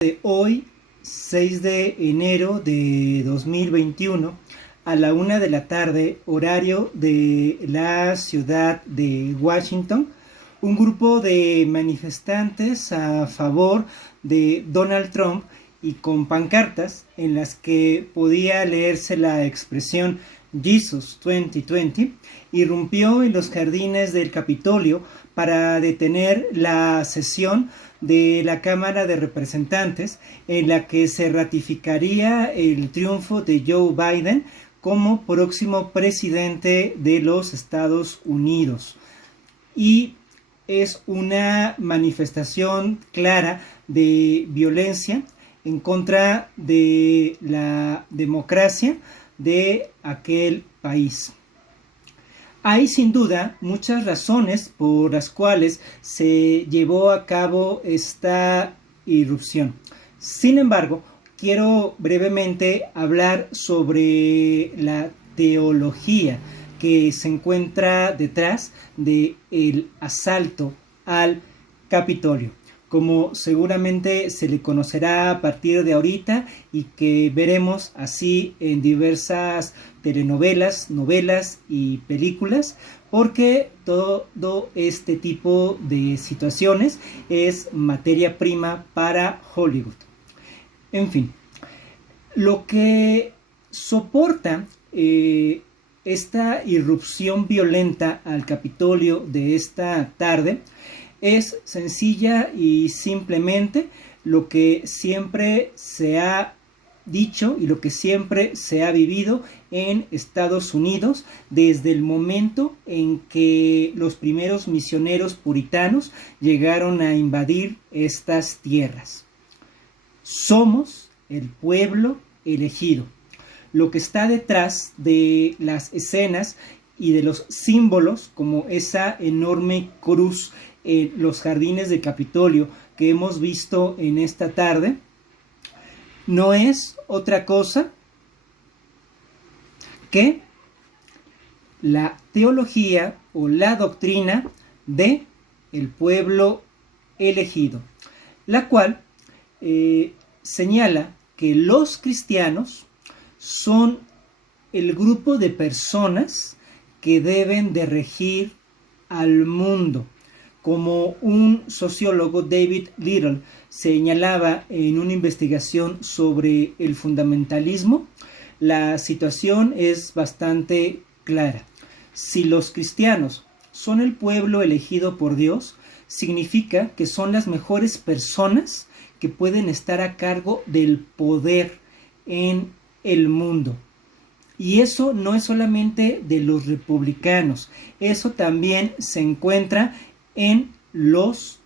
De hoy, 6 de enero de 2021, a la 1 de la tarde, horario de la ciudad de Washington, un grupo de manifestantes a favor de Donald Trump y con pancartas en las que podía leerse la expresión Jesus 2020, irrumpió en los jardines del Capitolio para detener la sesión de la Cámara de Representantes en la que se ratificaría el triunfo de Joe Biden como próximo presidente de los Estados Unidos. Y es una manifestación clara de violencia en contra de la democracia de aquel país. Hay sin duda muchas razones por las cuales se llevó a cabo esta irrupción. Sin embargo, quiero brevemente hablar sobre la teología que se encuentra detrás del asalto al Capitolio, como seguramente se le conocerá a partir de ahorita y que veremos así en diversas telenovelas, novelas y películas, porque todo este tipo de situaciones es materia prima para Hollywood. En fin, lo que soporta esta irrupción violenta al Capitolio de esta tarde es sencilla y simplemente lo que siempre se ha dicho y lo que siempre se ha vivido en Estados Unidos desde el momento en que los primeros misioneros puritanos llegaron a invadir estas tierras. Somos el pueblo elegido. Lo que está detrás de las escenas y de los símbolos, como esa enorme cruz en los jardines de Capitolio que hemos visto en esta tarde, no es otra cosa que la teología o la doctrina de el pueblo elegido, la cual señala que los cristianos son el grupo de personas que deben de regir al mundo. Como un sociólogo, David Little, señalaba en una investigación sobre el fundamentalismo, la situación es bastante clara. Si los cristianos son el pueblo elegido por Dios, significa que son las mejores personas que pueden estar a cargo del poder en el mundo. Y eso no es solamente de los republicanos, eso también se encuentra en los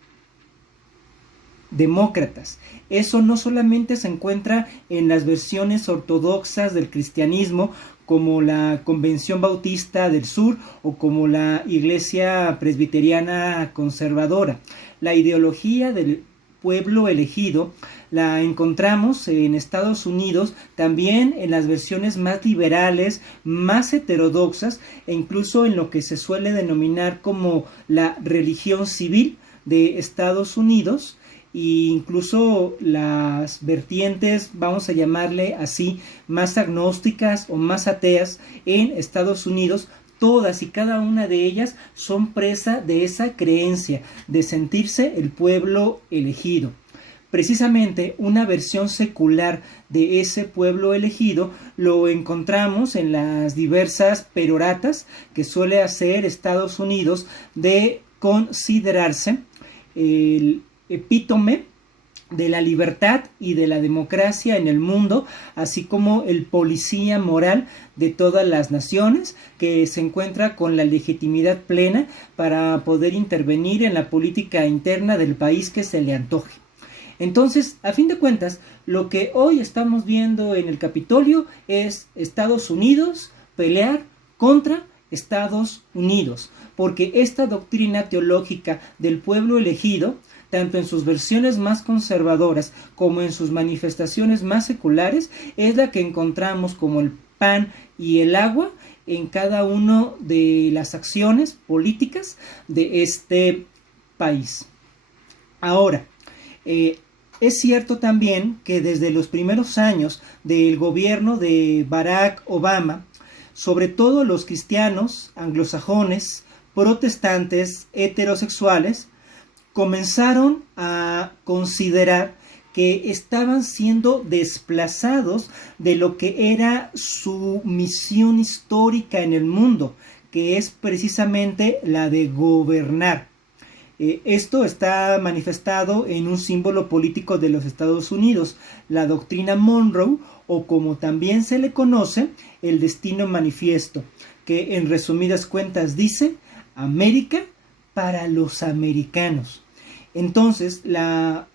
demócratas. Eso no solamente se encuentra en las versiones ortodoxas del cristianismo, como la Convención Bautista del Sur o como la Iglesia Presbiteriana Conservadora. La ideología del pueblo elegido la encontramos en Estados Unidos también en las versiones más liberales, más heterodoxas e incluso en lo que se suele denominar como la religión civil de Estados Unidos, e incluso las vertientes, vamos a llamarle así, más agnósticas o más ateas en Estados Unidos. Todas y cada una de ellas son presa de esa creencia de sentirse el pueblo elegido. Precisamente una versión secular de ese pueblo elegido lo encontramos en las diversas peroratas que suele hacer Estados Unidos de considerarse el epítome de la libertad y de la democracia en el mundo, así como el policía moral de todas las naciones, que se encuentra con la legitimidad plena para poder intervenir en la política interna del país que se le antoje. Entonces, a fin de cuentas, lo que hoy estamos viendo en el Capitolio es Estados Unidos pelear contra Estados Unidos, porque esta doctrina teológica del pueblo elegido, tanto en sus versiones más conservadoras como en sus manifestaciones más seculares, es la que encontramos como el pan y el agua en cada una de las acciones políticas de este país. Ahora, Es cierto también que desde los primeros años del gobierno de Barack Obama, sobre todo los cristianos anglosajones, protestantes, heterosexuales, comenzaron a considerar que estaban siendo desplazados de lo que era su misión histórica en el mundo, que es precisamente la de gobernar. Esto está manifestado en un símbolo político de los Estados Unidos, la doctrina Monroe, o como también se le conoce, el destino manifiesto, que en resumidas cuentas dice: América para los americanos. Entonces, la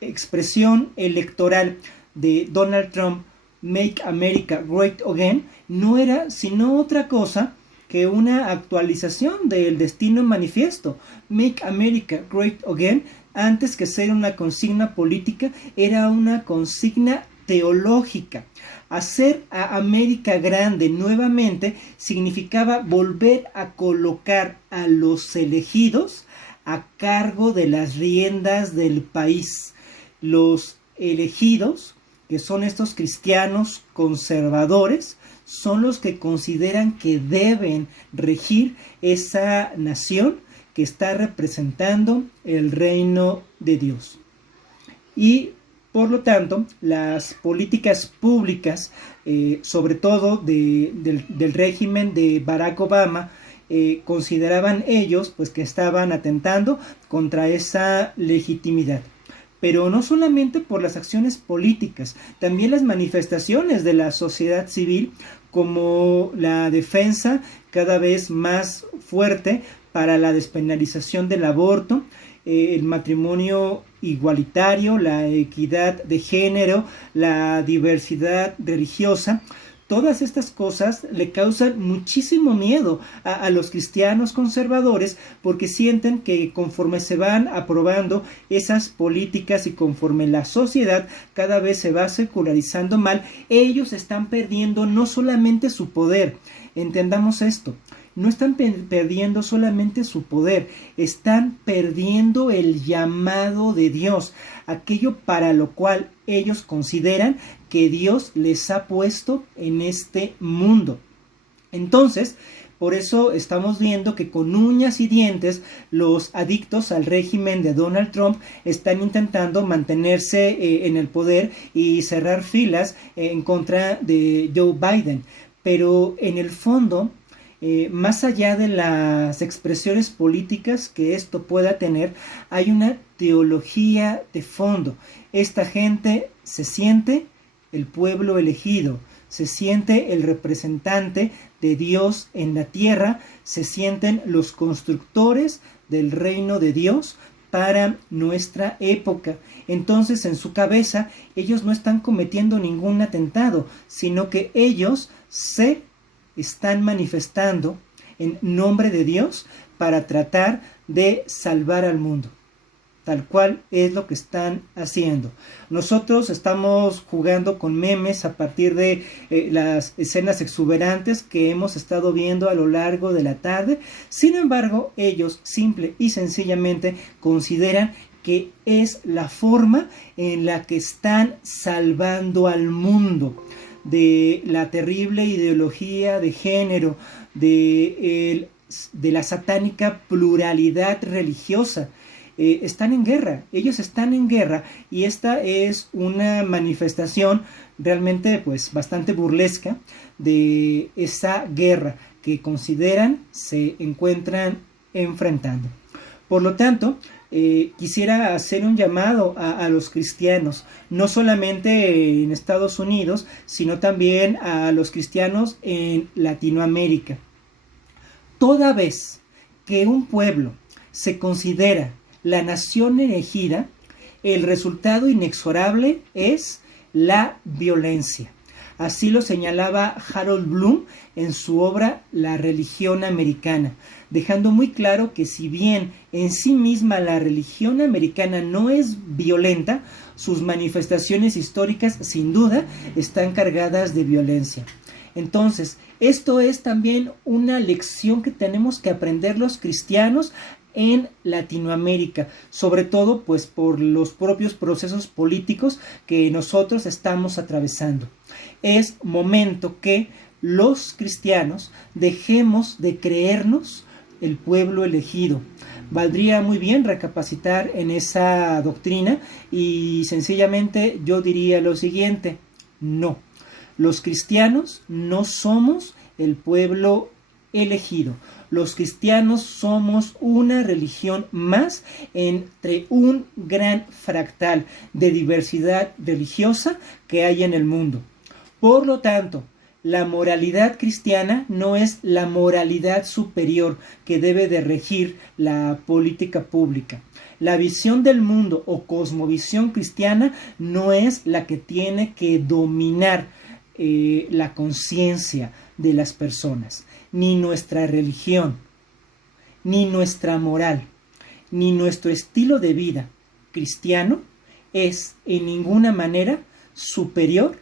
expresión electoral de Donald Trump, Make America Great Again, no era sino otra cosa que una actualización del destino manifiesto. Make America Great Again, antes que ser una consigna política, era una consigna teológica. Hacer a América grande nuevamente significaba volver a colocar a los elegidos a cargo de las riendas del país. Los elegidos, que son estos cristianos conservadores, son los que consideran que deben regir esa nación que está representando el reino de Dios. Y por lo tanto, las políticas públicas, sobre todo del régimen de Barack Obama, consideraban ellos pues, que estaban atentando contra esa legitimidad. Pero no solamente por las acciones políticas, también las manifestaciones de la sociedad civil, como la defensa cada vez más fuerte para la despenalización del aborto, el matrimonio igualitario, la equidad de género, la diversidad religiosa. Todas estas cosas le causan muchísimo miedo a los cristianos conservadores, porque sienten que conforme se van aprobando esas políticas y conforme la sociedad cada vez se va secularizando mal, ellos están perdiendo no solamente su poder. Entendamos esto. No están perdiendo solamente su poder, están perdiendo el llamado de Dios, aquello para lo cual ellos consideran que Dios les ha puesto en este mundo. Entonces, por eso estamos viendo que con uñas y dientes los adictos al régimen de Donald Trump están intentando mantenerse en el poder y cerrar filas en contra de Joe Biden. Pero en el fondo, más allá de las expresiones políticas que esto pueda tener, hay una teología de fondo. Esta gente se siente el pueblo elegido, se siente el representante de Dios en la tierra, se sienten los constructores del reino de Dios para nuestra época. Entonces, en su cabeza, ellos no están cometiendo ningún atentado, sino que ellos se están manifestando en nombre de Dios para tratar de salvar al mundo. Tal cual es lo que están haciendo. Nosotros estamos jugando con memes a partir de las escenas exuberantes que hemos estado viendo a lo largo de la tarde. Sin embargo, ellos simple y sencillamente consideran que es la forma en la que están salvando al mundo de la terrible ideología de género, de la satánica pluralidad religiosa. Están en guerra, ellos están en guerra, y esta es una manifestación realmente pues bastante burlesca de esa guerra que consideran se encuentran enfrentando. Por lo tanto, quisiera hacer un llamado a los cristianos, no solamente en Estados Unidos, sino también a los cristianos en Latinoamérica. Toda vez que un pueblo se considera la nación elegida, el resultado inexorable es la violencia. Así lo señalaba Harold Bloom en su obra La religión americana, dejando muy claro que si bien en sí misma la religión americana no es violenta, sus manifestaciones históricas sin duda están cargadas de violencia. Entonces, esto es también una lección que tenemos que aprender los cristianos en Latinoamérica, sobre todo pues por los propios procesos políticos que nosotros estamos atravesando. Es momento que los cristianos dejemos de creernos el pueblo elegido. Valdría muy bien recapacitar en esa doctrina y sencillamente yo diría lo siguiente: no, los cristianos no somos el pueblo elegido. Los cristianos somos una religión más entre un gran fractal de diversidad religiosa que hay en el mundo. Por lo tanto, la moralidad cristiana no es la moralidad superior que debe de regir la política pública. La visión del mundo o cosmovisión cristiana no es la que tiene que dominar la conciencia de las personas, ni nuestra religión, ni nuestra moral, ni nuestro estilo de vida cristiano es en ninguna manera superior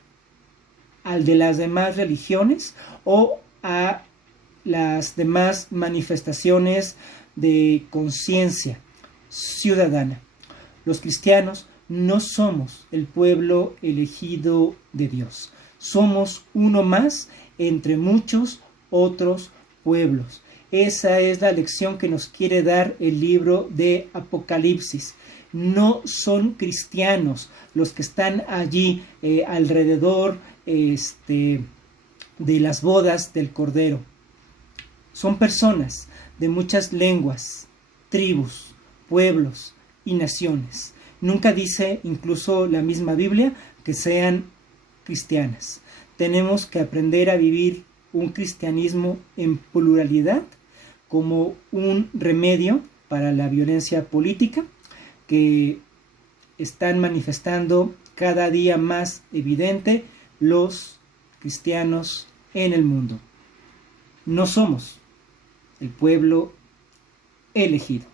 al de las demás religiones o a las demás manifestaciones de conciencia ciudadana. Los cristianos no somos el pueblo elegido de Dios. Somos uno más entre muchos otros pueblos. Esa es la lección que nos quiere dar el libro de Apocalipsis. No son cristianos los que están allí alrededor de las bodas del Cordero. Son personas de muchas lenguas, tribus, pueblos y naciones. Nunca dice, incluso la misma Biblia, que sean cristianas. Tenemos que aprender a vivir un cristianismo en pluralidad como un remedio para la violencia política que están manifestando cada día más evidente los cristianos en el mundo. No somos el pueblo elegido.